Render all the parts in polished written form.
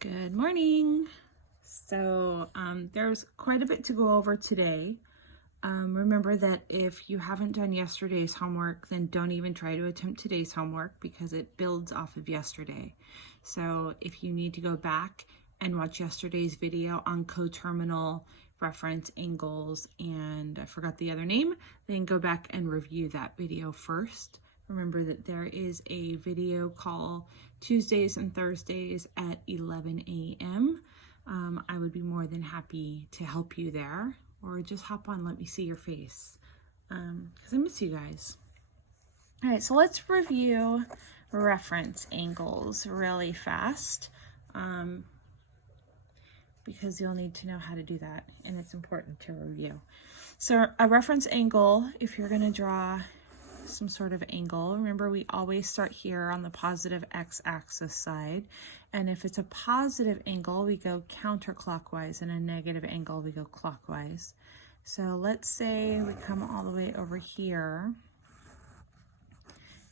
Good morning. So there's quite a bit to go over today. Remember that if you haven't done yesterday's homework, then don't even try to attempt today's homework because it builds off of yesterday. So if you need to go back and watch yesterday's video on coterminal reference angles, and I forgot the other name, then go back and review that video first. Remember that there is a video call Tuesdays and Thursdays at 11 a.m. I would be more than happy to help you there, or just hop on, let me see your face, because I miss you guys. All right, so let's review reference angles really fast, because you'll need to know how to do that, and it's important to review. So a reference angle, if you're going to draw some sort of angle, remember we always start here on the positive x-axis side, and if it's a positive angle we go counterclockwise, and a negative angle we go clockwise. So let's say we come all the way over here,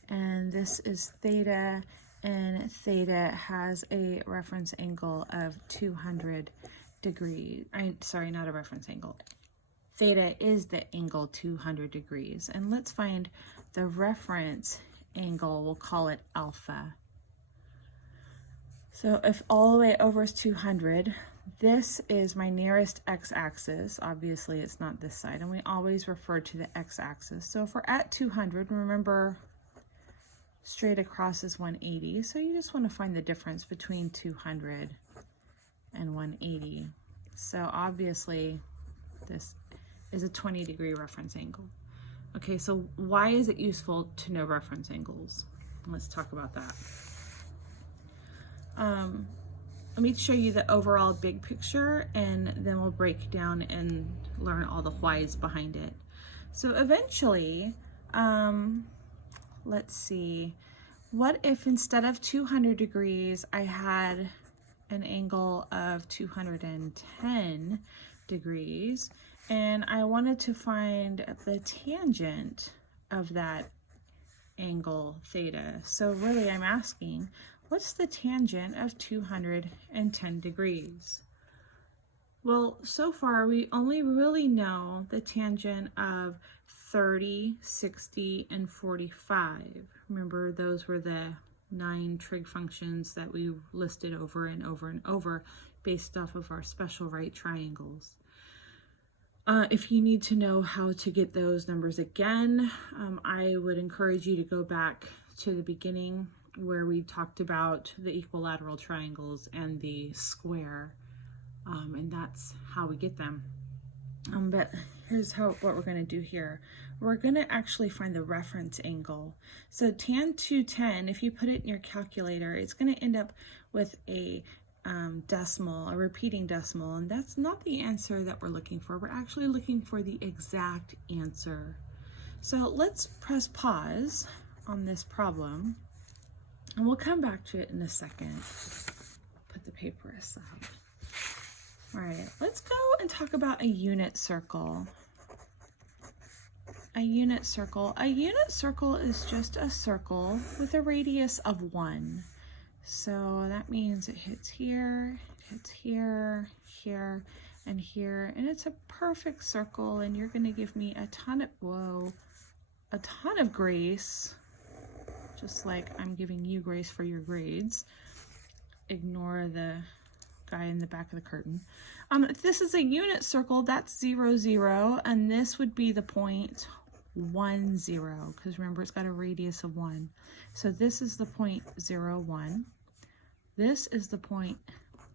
and this is theta, and theta has a reference angle of 200 degrees. Sorry, not a reference angle. Theta is the angle 200 degrees. And let's find the reference angle, we'll call it alpha. So if all the way over is 200, this is my nearest x-axis. Obviously it's not this side, and we always refer to the x-axis. So if we're at 200, remember straight across is 180. So you just want to find the difference between 200 and 180. So obviously this is a 20-degree reference angle. Okay, so why is it useful to know reference angles? Let's talk about that. Let me show you the overall big picture, and then we'll break down and learn all the whys behind it. So eventually, let's see, what if instead of 200 degrees, I had an angle of 210 degrees, and I wanted to find the tangent of that angle theta. So really I'm asking, what's the tangent of 210 degrees? Well, so far we only really know the tangent of 30, 60, and 45. Remember, those were the 9 trig functions that we listed over and over and over based off of our special right triangles. If you need to know how to get those numbers again, I would encourage you to go back to the beginning where we talked about the equilateral triangles and the square, and that's how we get them. But here's what we're going to do here. We're going to actually find the reference angle. So tan 210, if you put it in your calculator, it's going to end up with a decimal, a repeating decimal, and that's not the answer that we're looking for. We're actually looking for the exact answer. So let's press pause on this problem, and we'll come back to it in a second. Put the paper aside. All right, let's go and talk about a unit circle. A unit circle. A unit circle is just a circle with a radius of 1. So that means it hits here, here, and here, and it's a perfect circle, and you're going to give me a ton of grace, just like I'm giving you grace for your grades. Ignore the guy in the back of the curtain. If this is a unit circle, that's 0, 0, and this would be the point 1, 0, because remember it's got a radius of 1. So this is the point 0, 1. This is the point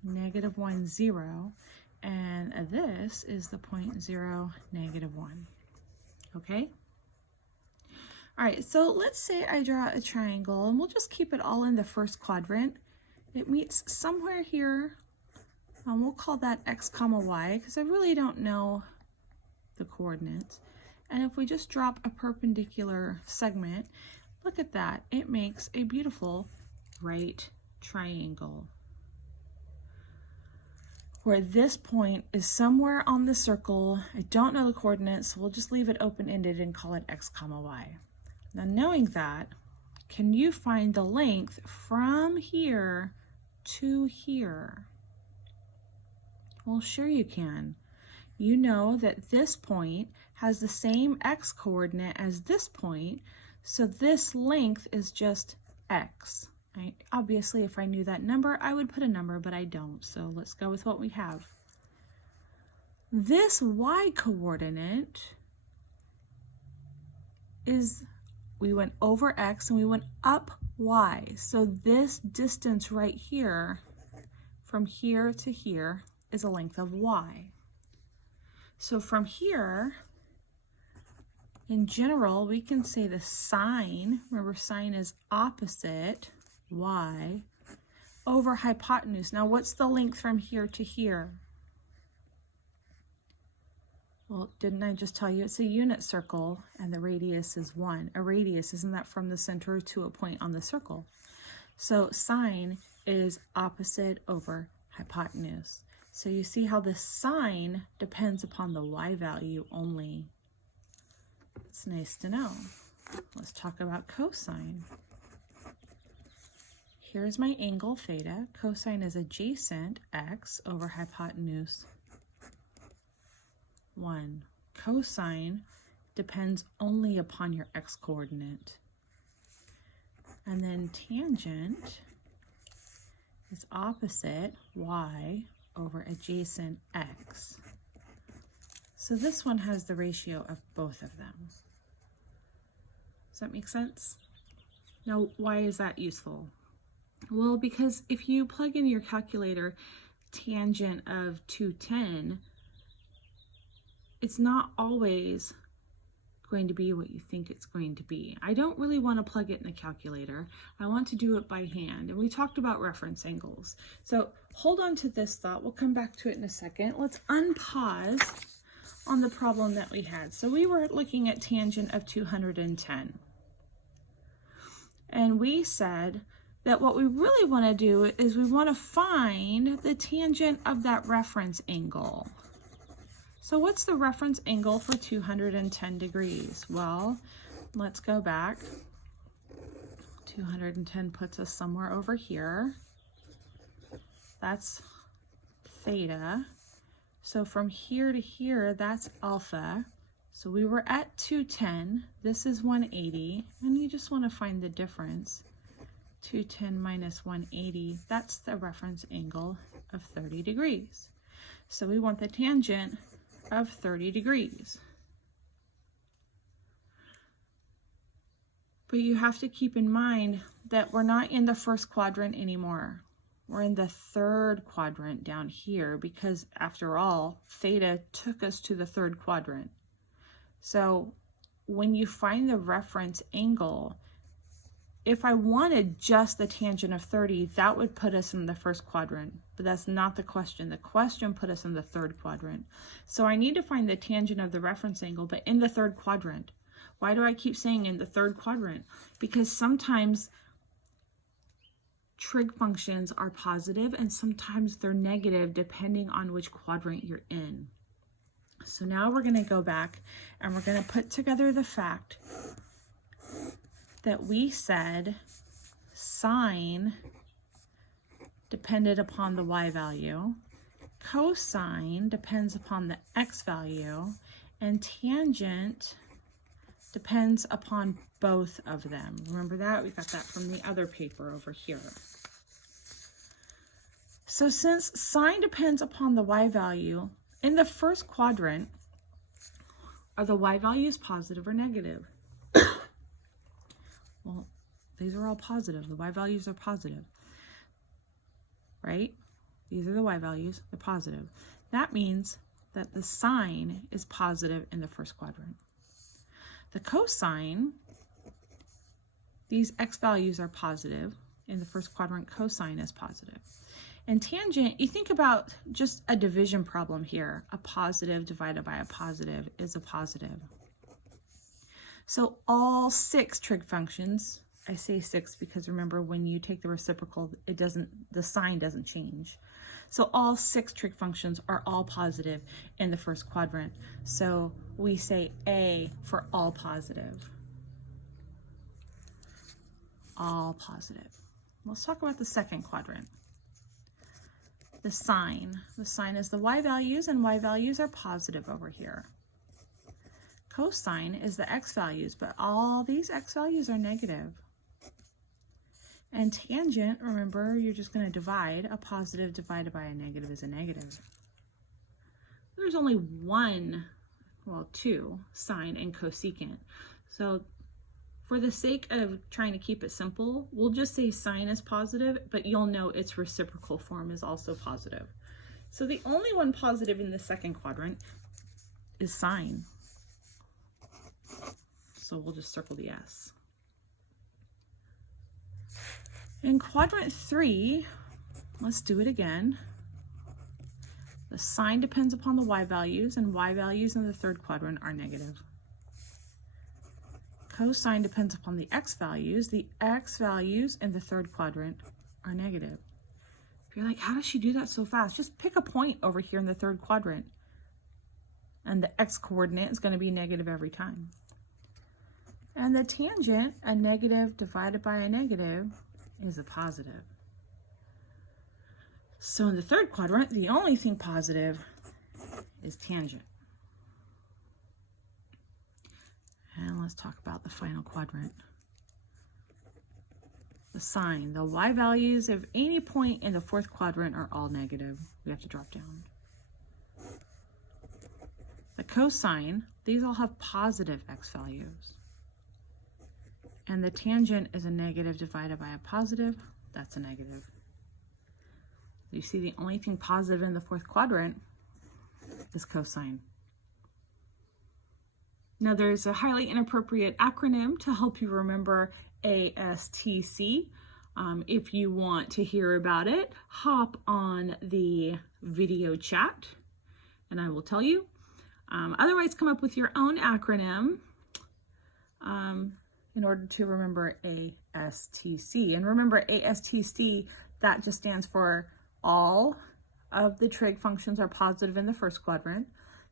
negative 1, 0, and this is the point 0, negative 1. Okay? All right, so let's say I draw a triangle, and we'll just keep it all in the first quadrant. It meets somewhere here. We'll call that x comma y, because I really don't know the coordinates. And if we just drop a perpendicular segment, look at that. It makes a beautiful right triangle, where this point is somewhere on the circle. I don't know the coordinates, so we'll just leave it open-ended and call it x comma y. Now, knowing that, can you find the length from here to here? Well, sure you can. You know that this point has the same x coordinate as this point, so this length is just x. Right? Obviously, if I knew that number, I would put a number, but I don't. So let's go with what we have. This y coordinate is, we went over x and we went up y. So this distance right here, from here to here, is a length of y. So from here, in general, we can say the sine, remember sine is opposite y, over hypotenuse. Now what's the length from here to here? Well, didn't I just tell you it's a unit circle and the radius is 1. A radius, isn't that from the center to a point on the circle? So sine is opposite over hypotenuse. So you see how the sine depends upon the y value only. It's nice to know. Let's talk about cosine. Here's my angle theta. Cosine is adjacent x over hypotenuse 1. Cosine depends only upon your x coordinate. And then tangent is opposite y over adjacent x. So this one has the ratio of both of them. Does that make sense? Now, why is that useful? Well, because if you plug in your calculator tangent of 210, it's not always going to be what you think it's going to be. I don't really want to plug it in the calculator. I want to do it by hand. And we talked about reference angles. So hold on to this thought. We'll come back to it in a second. Let's unpause on the problem that we had. So we were looking at tangent of 210. And we said that what we really want to do is we want to find the tangent of that reference angle. So what's the reference angle for 210 degrees? Well, let's go back. 210 puts us somewhere over here. That's theta. So from here to here, that's alpha. So we were at 210. This is 180. And you just want to find the difference. 210 minus 180, that's the reference angle of 30 degrees. So we want the tangent of 30 degrees. But you have to keep in mind that we're not in the first quadrant anymore. We're in the third quadrant down here because after all, theta took us to the third quadrant. So when you find the reference angle, if I wanted just the tangent of 30, that would put us in the first quadrant, but that's not the question. The question put us in the third quadrant. So I need to find the tangent of the reference angle, but in the third quadrant. Why do I keep saying in the third quadrant? Because sometimes trig functions are positive and sometimes they're negative depending on which quadrant you're in. So now we're going to go back and we're going to put together the fact that we said sine depended upon the y value, cosine depends upon the x value, and tangent depends upon both of them. Remember that? We got that from the other paper over here. So since sine depends upon the y value, in the first quadrant, are the y values positive or negative? Well, these are all positive. The y values are positive, right? These are the y values, they're positive. That means that the sine is positive in the first quadrant. The cosine, these x values are positive. In the first quadrant, cosine is positive. And tangent, you think about just a division problem here. A positive divided by a positive is a positive. So all 6 trig functions, I say 6 because remember when you take the reciprocal, the sign doesn't change. So all 6 trig functions are all positive in the first quadrant. So we say A for all positive. All positive. Let's talk about the second quadrant. the sine. The sine is the y values, and y values are positive over here. Cosine is the x values, but all these x values are negative. And tangent, remember, you're just going to divide. A positive divided by a negative is a negative. There's only two, sine and cosecant. So for the sake of trying to keep it simple, we'll just say sine is positive, but you'll know its reciprocal form is also positive. So the only one positive in the second quadrant is sine. So we'll just circle the S. In quadrant 3, let's do it again. The sine depends upon the y values, and y values in the third quadrant are negative. Cosine depends upon the x values. The x values in the third quadrant are negative. If you're like, how does she do that so fast? Just pick a point over here in the third quadrant, and the x coordinate is going to be negative every time. And the tangent, a negative divided by a negative, is a positive. So in the third quadrant, the only thing positive is tangent. And let's talk about the final quadrant. The sine, the y values of any point in the fourth quadrant are all negative. We have to drop down. The cosine, these all have positive x values. And the tangent is a negative divided by a positive. That's a negative. You see the only thing positive in the fourth quadrant is cosine. Now there's a highly inappropriate acronym to help you remember ASTC. If you want to hear about it, hop on the video chat and I will tell you. Otherwise, come up with your own acronym in order to remember ASTC. And remember, ASTC, that just stands for all of the trig functions are positive in the first quadrant.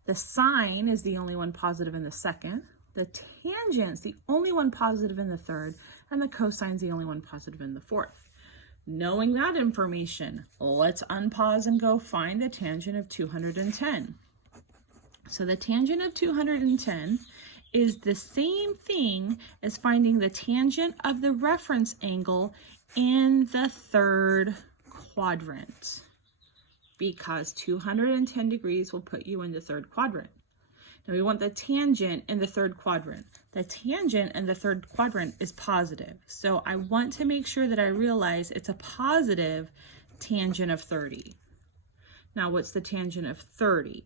The sine is the only one positive in the second. The tangent's the only one positive in the third. And the cosine's the only one positive in the fourth. Knowing that information, let's unpause and go find the tangent of 210. So the tangent of 210 is the same thing as finding the tangent of the reference angle in the third quadrant, because 210 degrees will put you in the third quadrant. Now we want the tangent in the third quadrant. The tangent in the third quadrant is positive. So I want to make sure that I realize it's a positive tangent of 30. Now what's the tangent of 30?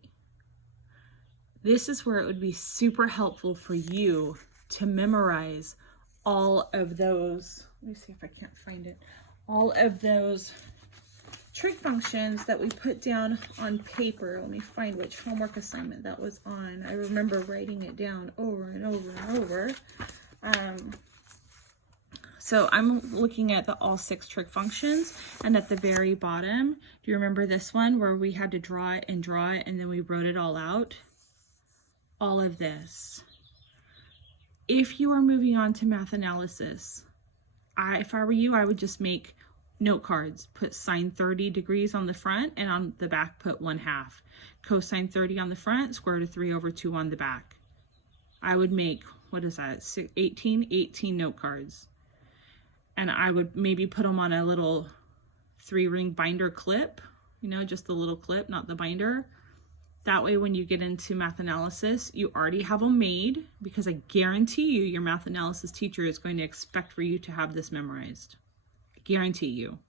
This is where it would be super helpful for you to memorize all of those, let me see if I can't find it, all of those trig functions that we put down on paper. Let me find which homework assignment that was on. I remember writing it down over and over and over. So I'm looking at the all 6 trig functions, and at the very bottom, do you remember this one where we had to draw it, and then we wrote it all out? All of this. If you are moving on to math analysis, if I were you, I would just make note cards. Put sine 30 degrees on the front, and on the back put 1/2. Cosine 30 on the front, square root of 3 over 2 on the back. I would make, what is that, 18 note cards. And I would maybe put them on a little 3-ring binder clip, you know, just the little clip, not the binder. That way, when you get into math analysis, you already have them made, because I guarantee you your math analysis teacher is going to expect for you to have this memorized. I guarantee you,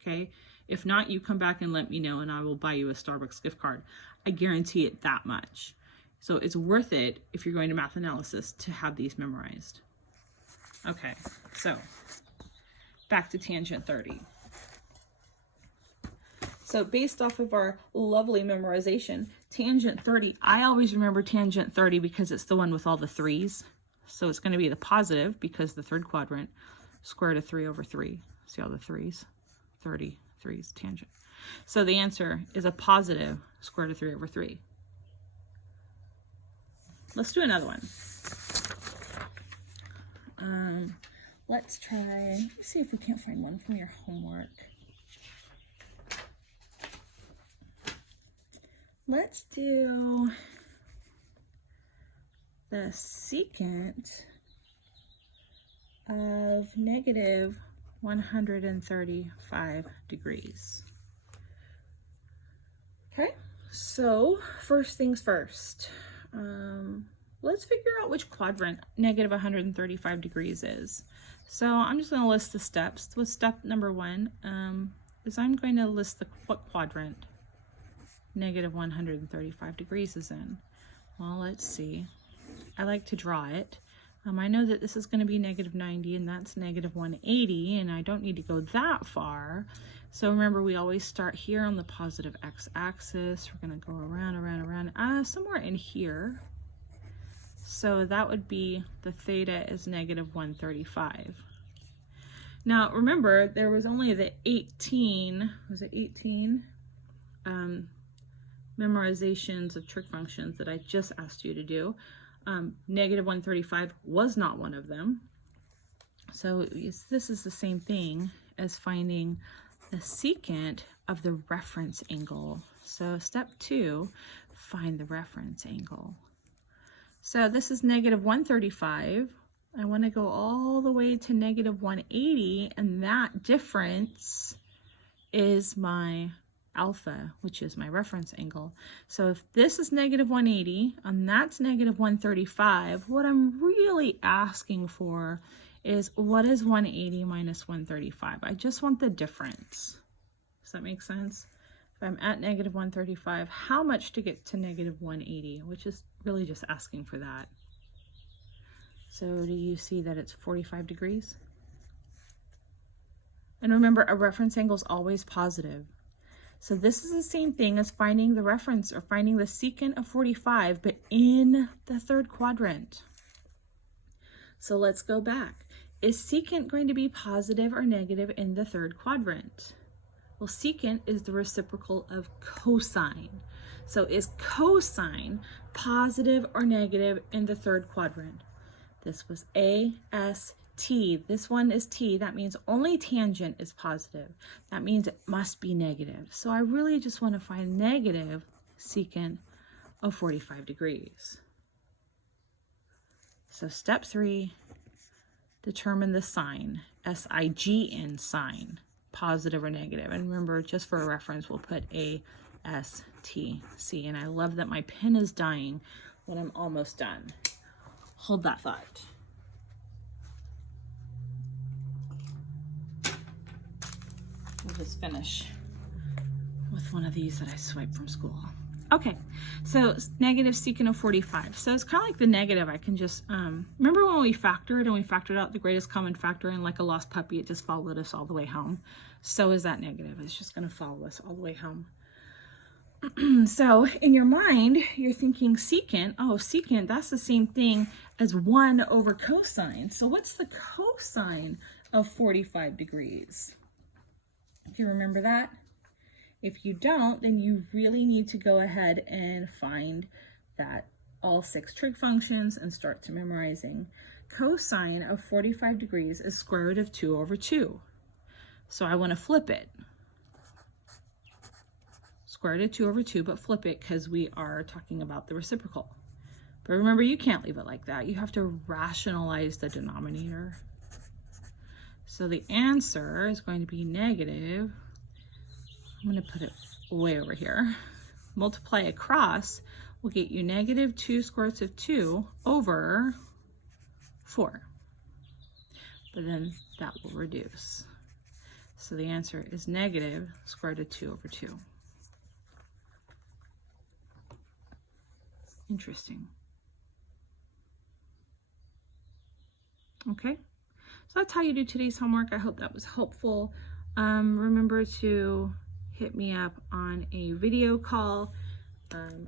okay? If not, you come back and let me know and I will buy you a Starbucks gift card. I guarantee it that much. So it's worth it if you're going to math analysis to have these memorized. Okay, so back to tangent 30. So based off of our lovely memorization, tangent 30, I always remember tangent 30 because it's the one with all the 3's. So it's going to be the positive, because the third quadrant, square root of 3 over 3. See all the 3's? 30, 3's, tangent. So the answer is a positive square root of 3 over 3. Let's do another one. Let's try, let's see if we can't find one from your homework. let's do the secant of negative 135 degrees. Okay, so first things first, let's figure out which quadrant negative 135 degrees is. So I'm just going to list the steps. With step number 1 is I'm going to list what quadrant negative 135 degrees is in. Well, let's see. I like to draw it. I know that this is going to be negative 90 and that's negative 180, and I don't need to go that far. So remember, we always start here on the positive x-axis. We're going to go around, somewhere in here. So that would be the theta is negative 135. Now remember, there was only the 18, was it 18? Memorizations of trig functions that I just asked you to do. Negative 135 was not one of them. So this is the same thing as finding the secant of the reference angle. So step 2, find the reference angle. So this is negative 135. I want to go all the way to negative 180, and that difference is my alpha, which is my reference angle. So if this is negative 180 and that's negative 135, what I'm really asking for is what is 180 minus 135? I just want the difference. Does that make sense? If I'm at negative 135, how much to get to negative 180, which is really just asking for that. So do you see that it's 45 degrees? And remember, a reference angle is always positive. So this is the same thing as finding the reference or finding the secant of 45, but in the third quadrant. So let's go back. Is secant going to be positive or negative in the third quadrant? Well, secant is the reciprocal of cosine. So is cosine positive or negative in the third quadrant? This was A, S, T. This one is T. That means only tangent is positive. That means it must be negative. So I really just want to find negative secant of 45 degrees. So step 3, determine the sign, S-I-G-N sign, positive or negative. And remember, just for a reference, we'll put A, S, T, C. And I love that my pen is dying when I'm almost done. Hold that thought. We'll just finish with one of these that I swiped from school. Okay, so negative secant of 45. So it's kind of like the negative. I can just, remember when we factored and we factored out the greatest common factor, and like a lost puppy, it just followed us all the way home. So is that negative. It's just going to follow us all the way home. So in your mind, you're thinking secant. Oh, secant, that's the same thing as 1 over cosine. So what's the cosine of 45 degrees? Do you remember that? If you don't, then you really need to go ahead and find that all 6 trig functions and start to memorizing. Cosine of 45 degrees is square root of 2 over 2. So I want to flip it. Square root of 2 over 2, but flip it because we are talking about the reciprocal. But remember, you can't leave it like that. You have to rationalize the denominator. So the answer is going to be negative. I'm going to put it way over here. Multiply across will get you negative 2 square roots of 2 over 4. But then that will reduce. So the answer is negative square root of 2 over 2. Interesting. Okay, so that's how you do today's homework. I hope that was helpful. Remember to hit me up on a video call.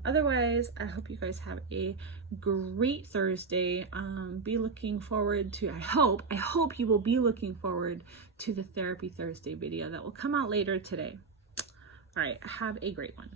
Otherwise, I hope you guys have a great Thursday. Be looking forward to, I hope you will be looking forward to the Therapy Thursday video that will come out later today. All right, have a great one.